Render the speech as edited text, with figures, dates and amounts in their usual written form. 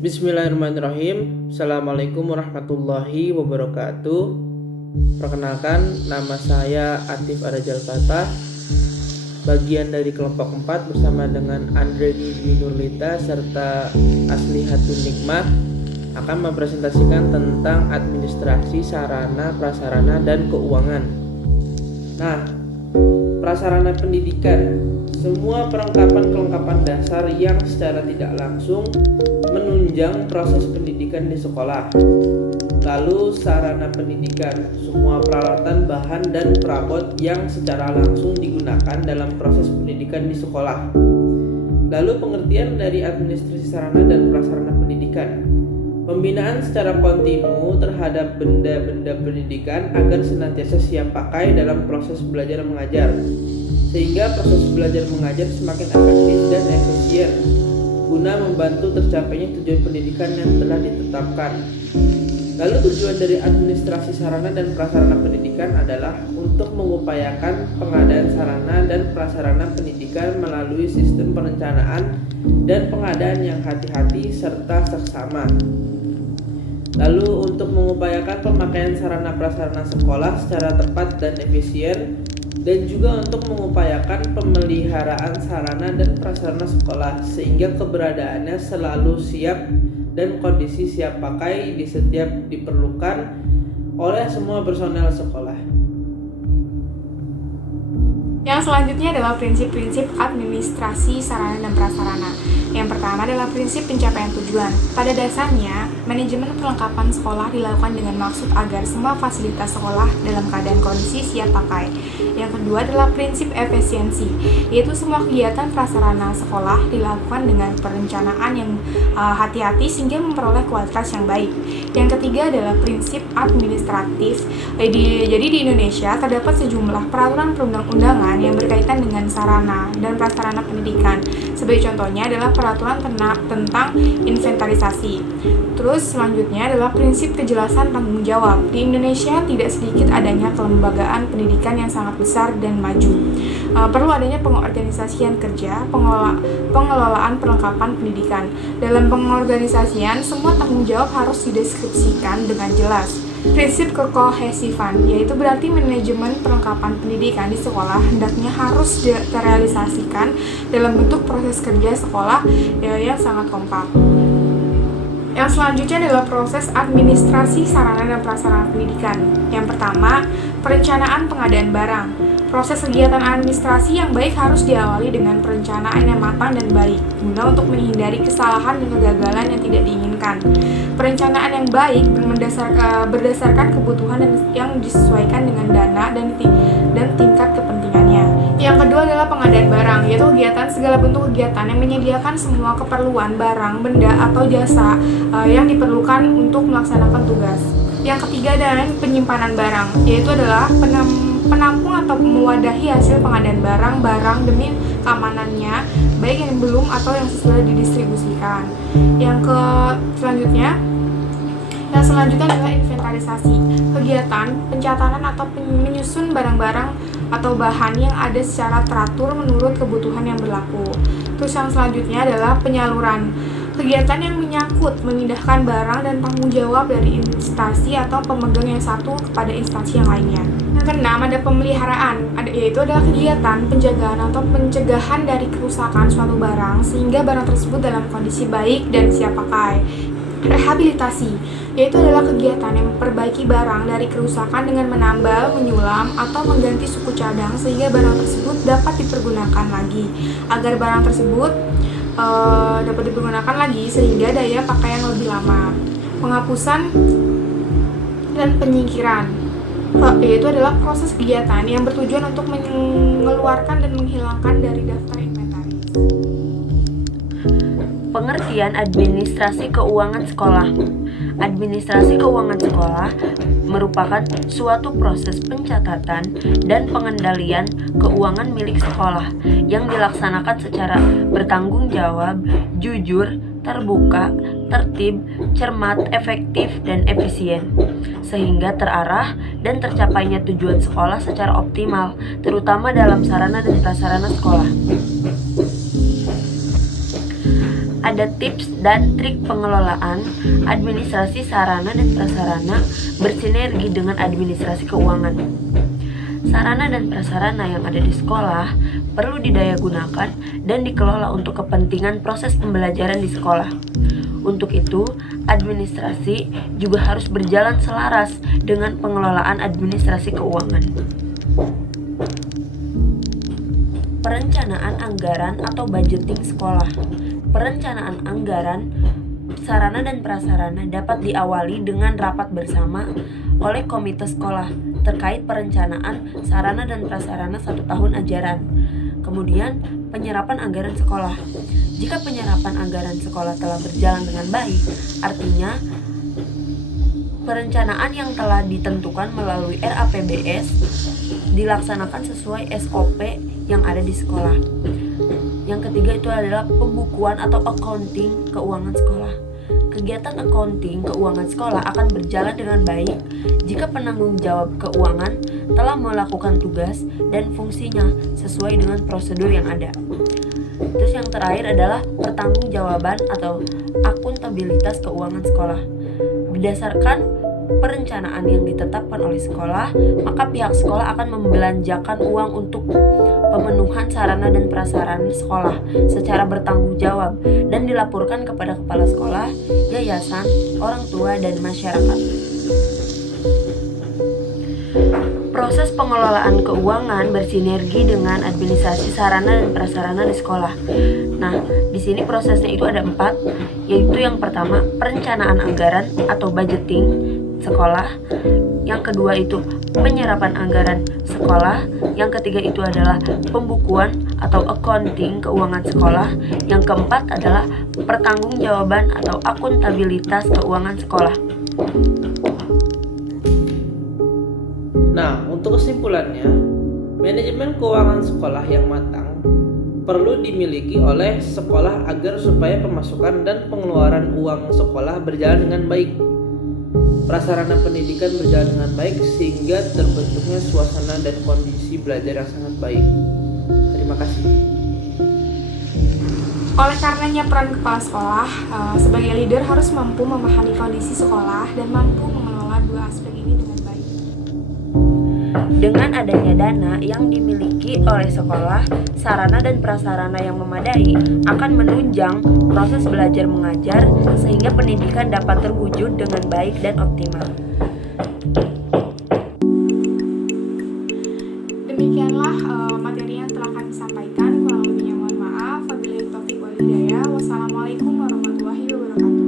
Bismillahirrahmanirrahim. Assalamualaikum warahmatullahi wabarakatuh. Perkenalkan, nama saya Atif Arajal Fatah, bagian dari kelompok 4 bersama dengan Andre Dwi Nurlita serta Aslihatun Nikmah akan mempresentasikan tentang administrasi sarana, prasarana, dan keuangan. Nah, prasarana pendidikan, semua perlengkapan-kelengkapan dasar yang secara tidak langsung menunjang proses pendidikan di sekolah. Lalu sarana pendidikan, semua peralatan, bahan, dan perabot yang secara langsung digunakan dalam proses pendidikan di sekolah. Lalu pengertian dari administrasi sarana dan prasarana pendidikan, pembinaan secara kontinu terhadap benda-benda pendidikan agar senantiasa siap pakai dalam proses belajar mengajar, sehingga proses belajar mengajar semakin efektif dan efisien guna membantu tercapainya tujuan pendidikan yang telah ditetapkan. Lalu tujuan dari administrasi sarana dan prasarana pendidikan adalah untuk mengupayakan pengadaan sarana dan prasarana pendidikan melalui sistem perencanaan dan pengadaan yang hati-hati serta seksama. Lalu untuk mengupayakan pemakaian sarana prasarana sekolah secara tepat dan efisien, dan juga untuk mengupayakan pemeliharaan sarana dan prasarana sekolah sehingga keberadaannya selalu siap dan kondisi siap pakai di setiap diperlukan oleh semua personel sekolah. Yang selanjutnya adalah prinsip-prinsip administrasi sarana dan prasarana. Yang pertama adalah prinsip pencapaian tujuan. Pada dasarnya, manajemen perlengkapan sekolah dilakukan dengan maksud agar semua fasilitas sekolah dalam keadaan kondisi siap pakai. Yang kedua adalah prinsip efisiensi, yaitu semua kegiatan prasarana sekolah dilakukan dengan perencanaan yang hati-hati sehingga memperoleh kualitas yang baik. Yang ketiga adalah prinsip administratif. Jadi di Indonesia terdapat sejumlah peraturan perundang-undangan yang berkaitan dengan sarana dan prasarana pendidikan. Sebagai contohnya adalah peraturan tentang inventarisasi. Terus selanjutnya adalah prinsip kejelasan tanggung jawab. Di Indonesia tidak sedikit adanya kelembagaan pendidikan yang sangat besar dan maju. Perlu adanya pengorganisasian kerja, pengelolaan perlengkapan pendidikan. Dalam pengorganisasian, semua tanggung jawab harus dideskripsikan dengan jelas. Prinsip kekohesifan, yaitu berarti manajemen perlengkapan pendidikan di sekolah hendaknya harus terrealisasikan dalam bentuk proses kerja sekolah yang sangat kompak. Yang selanjutnya adalah proses administrasi sarana dan prasarana pendidikan. Yang pertama, perencanaan pengadaan barang. Proses kegiatan administrasi yang baik harus diawali dengan perencanaan yang matang dan baik, guna untuk menghindari kesalahan dan kegagalan yang tidak diinginkan. Perencanaan yang baik berdasarkan kebutuhan yang disesuaikan dengan dana dan tingkat kepentingannya. Yang kedua adalah pengadaan barang, yaitu kegiatan segala bentuk kegiatan yang menyediakan semua keperluan barang, benda, atau jasa yang diperlukan untuk melaksanakan tugas. Yang ketiga adalah penyimpanan barang, yaitu adalah penampung atau mewadahi hasil pengadaan barang demi keamanannya, baik yang belum atau yang sudah didistribusikan. Yang selanjutnya adalah inventarisasi, kegiatan pencatatan atau menyusun barang-barang atau bahan yang ada secara teratur menurut kebutuhan yang berlaku. Terus yang selanjutnya adalah penyaluran, kegiatan yang menyangkut memindahkan barang dan tanggung jawab dari instansi atau pemegang yang satu kepada instansi yang lainnya. Yang keenam ada pemeliharaan, yaitu adalah kegiatan penjagaan atau pencegahan dari kerusakan suatu barang sehingga barang tersebut dalam kondisi baik dan siap pakai. Rehabilitasi, yaitu adalah kegiatan yang memperbaiki barang dari kerusakan dengan menambal, menyulam, atau mengganti suku cadang sehingga barang tersebut dapat dipergunakan lagi agar barang tersebut dapat dipergunakan lagi sehingga daya pakai yang lebih lama. Penghapusan dan penyingkiran, yaitu adalah proses kegiatan yang bertujuan untuk mengeluarkan dan menghilangkan dari daftar inventaris. Pengertian administrasi keuangan sekolah. Administrasi keuangan sekolah merupakan suatu proses pencatatan dan pengendalian keuangan milik sekolah yang dilaksanakan secara bertanggung jawab, jujur, terbuka, tertib, cermat, efektif, dan efisien, sehingga terarah dan tercapainya tujuan sekolah secara optimal, terutama dalam sarana dan prasarana sekolah. ada tips dan trik pengelolaan administrasi sarana dan prasarana bersinergi dengan administrasi keuangan. Sarana dan prasarana yang ada di sekolah perlu didayagunakan dan dikelola untuk kepentingan proses pembelajaran di sekolah. Untuk itu, administrasi juga harus berjalan selaras dengan pengelolaan administrasi keuangan. Perencanaan anggaran atau budgeting sekolah. Perencanaan anggaran sarana dan prasarana dapat diawali dengan rapat bersama oleh komite sekolah terkait perencanaan sarana dan prasarana 1 tahun ajaran. Kemudian, penyerapan anggaran sekolah. Jika penyerapan anggaran sekolah telah berjalan dengan baik, artinya perencanaan yang telah ditentukan melalui RAPBS dilaksanakan sesuai SOP yang ada di sekolah. Yang ketiga itu adalah pembukuan atau accounting keuangan sekolah. Kegiatan accounting keuangan sekolah akan berjalan dengan baik jika penanggung jawab keuangan telah melakukan tugas dan fungsinya sesuai dengan prosedur yang ada. Terus yang terakhir adalah pertanggungjawaban atau akuntabilitas keuangan sekolah. Berdasarkan perencanaan yang ditetapkan oleh sekolah, maka pihak sekolah akan membelanjakan uang untuk pemenuhan sarana dan prasarana sekolah secara bertanggung jawab dan dilaporkan kepada kepala sekolah, yayasan, orang tua, dan masyarakat. Proses pengelolaan keuangan bersinergi dengan administrasi sarana dan prasarana di sekolah. Nah, di sini prosesnya itu ada 4, yaitu yang pertama perencanaan anggaran atau budgeting sekolah, yang kedua itu penyerapan anggaran sekolah, yang ketiga itu adalah pembukuan atau accounting keuangan sekolah, yang keempat adalah pertanggungjawaban atau akuntabilitas keuangan sekolah. Nah, untuk kesimpulannya, manajemen keuangan sekolah yang matang perlu dimiliki oleh sekolah agar supaya pemasukan dan pengeluaran uang sekolah berjalan dengan baik. Prasarana pendidikan berjalan dengan baik sehingga terbentuknya suasana dan kondisi belajar yang sangat baik. Terima kasih. Oleh karenanya peran kepala sekolah sebagai leader harus mampu memahami kondisi sekolah dan mampu mengelola 2 aspek ini dengan baik. Dengan adanya dana yang dimiliki oleh sekolah, sarana dan prasarana yang memadai akan menunjang proses belajar mengajar sehingga pendidikan dapat terwujud dengan baik dan optimal. Demikianlah materi yang telah kami sampaikan. Kurang lebihnya mohon maaf. Wabillahi taufiq wal hidayah. Wassalamualaikum warahmatullahi wabarakatuh.